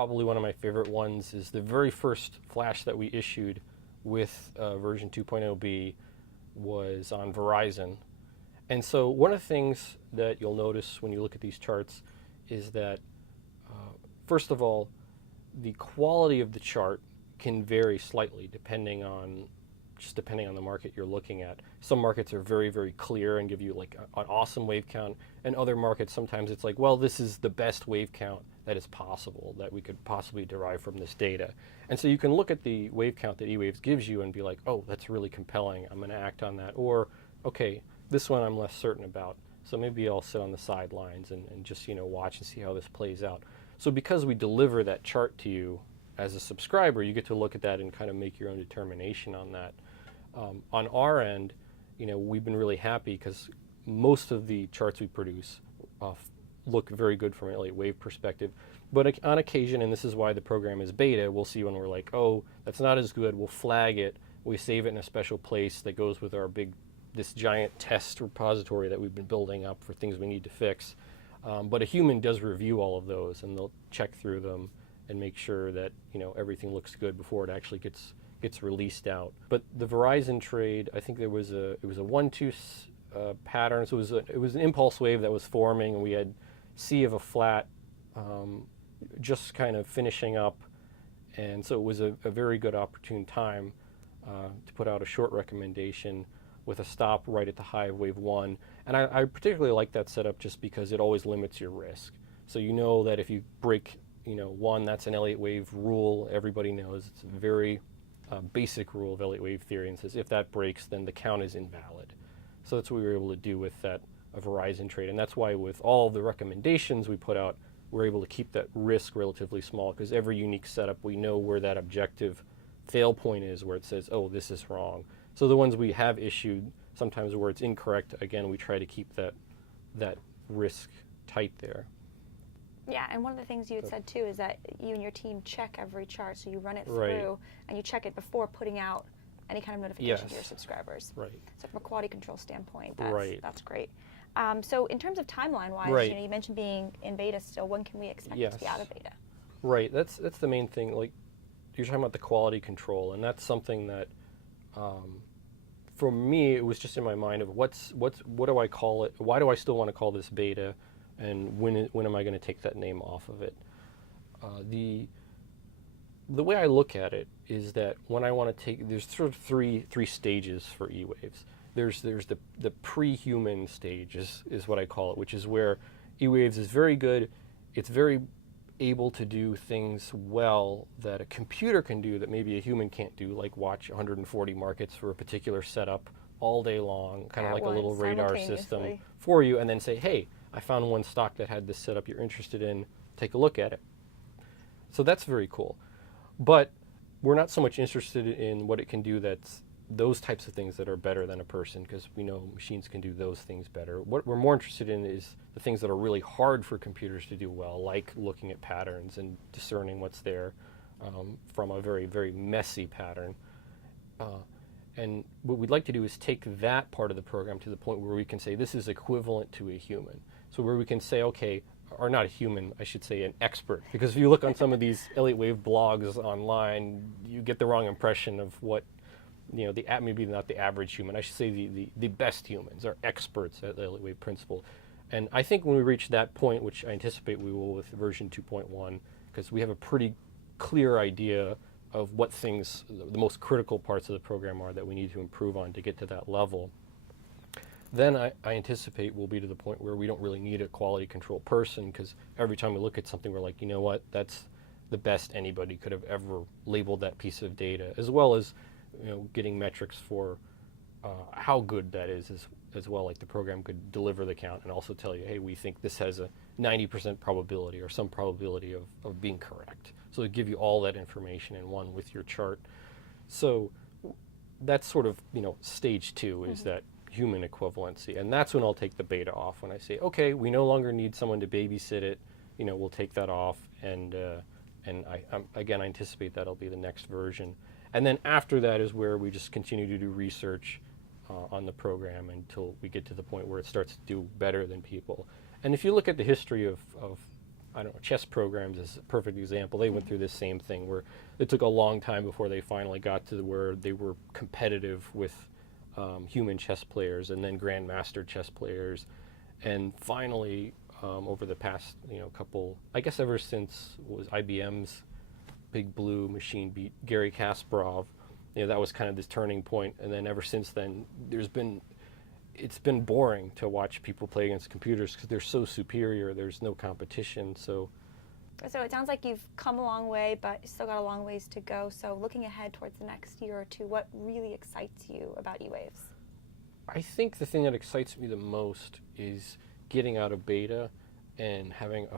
probably one of my favorite ones is the very first flash that we issued with version 2.0b was on Verizon. And so one of the things that you'll notice when you look at these charts is that, first of all, the quality of the chart can vary slightly depending on the market you're looking at. Some markets are very, very clear and give you like an awesome wave count, and other markets sometimes it's like, well, this is the best wave count that is possible that we could possibly derive from this data. And so you can look at the wave count that EWAVES gives you and be like, oh, that's really compelling, I'm going to act on that. Or, okay, this one I'm less certain about, so maybe I'll sit on the sidelines and just watch and see how this plays out. So because we deliver that chart to you as a subscriber, you get to look at that and kind of make your own determination on that. On our end, we've been really happy because most of the charts we produce look very good from an Elliott wave perspective. But on occasion, and this is why the program is beta, we'll see when we're like, oh, that's not as good, we'll flag it, we save it in a special place that goes with our this giant test repository that we've been building up for things we need to fix. But a human does review all of those, and they'll check through them and make sure that everything looks good before it actually gets released out. But the Verizon trade, I think it was a 1-2 pattern. So it was an impulse wave that was forming, and we had C of a flat just kind of finishing up, and so it was a very good opportune time to put out a short recommendation with a stop right at the high of wave 1. And I particularly like that setup just because it always limits your risk. So you know that if you break 1, that's an Elliott wave rule. Everybody knows it's a very basic rule of Elliott wave theory, and says if that breaks, then the count is invalid. So that's what we were able to do with that Verizon trade, and that's why with all the recommendations we put out, we're able to keep that risk relatively small, because every unique setup, we know where that objective fail point is, where it says, oh, this is wrong. So the ones we have issued, sometimes where it's incorrect, again, we try to keep that risk tight there. Yeah, and one of the things you had said too is that you and your team check every chart, so you run it through Right. and you check it before putting out any kind of notification to your Yes. subscribers. Right. So from a quality control standpoint, Right. that's great. So in terms of timeline-wise, Right. you mentioned being in beta still. When can we expect it to be Yes. out of beta? Right, that's the main thing. Like, you're talking about the quality control, and that's something that, for me, it was just in my mind of what do I call it? Why do I still want to call this beta? And when am I going to take that name off of it? The way I look at it is that when I want to take, there's sort of three stages for EWAVES. There's the pre-human stage is what I call it, which is where EWAVES is very good. It's very able to do things well that a computer can do that maybe a human can't do, like watch 140 markets for a particular setup all day long, kind of like a little radar system for you, and then say, hey, I found one stock that had this setup you're interested in, take a look at it. So that's very cool. But we're not so much interested in what it can do that's those types of things that are better than a person, because we know machines can do those things better. What we're more interested in is the things that are really hard for computers to do well, like looking at patterns and discerning what's there from a very, very messy pattern. And what we'd like to do is take that part of the program to the point where we can say this is equivalent to a human. So where we can say, okay, or not a human, I should say an expert. Because if you look on some of these Elliott wave blogs online, you get the wrong impression of what, maybe not the average human. I should say the best humans are experts at the Elliott wave principle. And I think when we reach that point, which I anticipate we will with version 2.1, because we have a pretty clear idea of what things, the most critical parts of the program are that we need to improve on to get to that level, then I anticipate we'll be to the point where we don't really need a quality control person, because every time we look at something, we're like, you know what, that's the best anybody could have ever labeled that piece of data, as well as getting metrics for how good that is as well. Like the program could deliver the count and also tell you, hey, we think this has a 90% probability or some probability of being correct. So it give you all that information in one with your chart. So that's sort of stage 2 is that human equivalency, and that's when I'll take the beta off. When I say, okay, we no longer need someone to babysit it, we'll take that off, and I anticipate that'll be the next version. And then after that is where we just continue to do research on the program until we get to the point where it starts to do better than people. And if you look at the history of I don't know, chess programs is a perfect example. They went through this same thing where it took a long time before they finally got to where they were competitive with human chess players and then grandmaster chess players. And finally, over the past couple, I guess ever since was IBM's Big Blue machine beat Garry Kasparov, that was kind of this turning point. And then ever since then, it's been boring to watch people play against computers because they're so superior. There's no competition. So it sounds like you've come a long way, but you still got a long ways to go. So looking ahead towards the next year or two, what really excites you about EWAVES? I think the thing that excites me the most is getting out of beta and having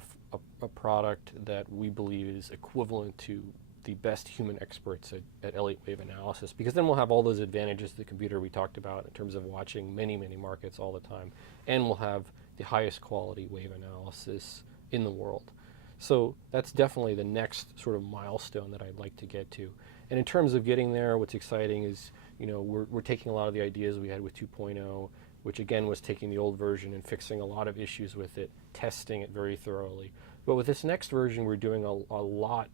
a product that we believe is equivalent to the best human experts at Elliott wave analysis, because then we'll have all those advantages of the computer we talked about in terms of watching many, many markets all the time, and we'll have the highest quality wave analysis in the world. So that's definitely the next sort of milestone that I'd like to get to. And in terms of getting there, what's exciting is, we're taking a lot of the ideas we had with 2.0, which again was taking the old version and fixing a lot of issues with it, testing it very thoroughly. But with this next version, we're doing a lot,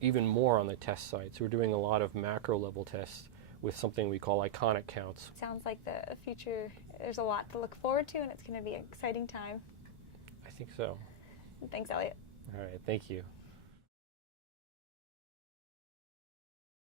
even more on the test side. So we're doing a lot of macro level tests with something we call iconic counts. Sounds like the future, there's a lot to look forward to, and it's going to be an exciting time. I think so. Thanks, Elliott. All right, thank you.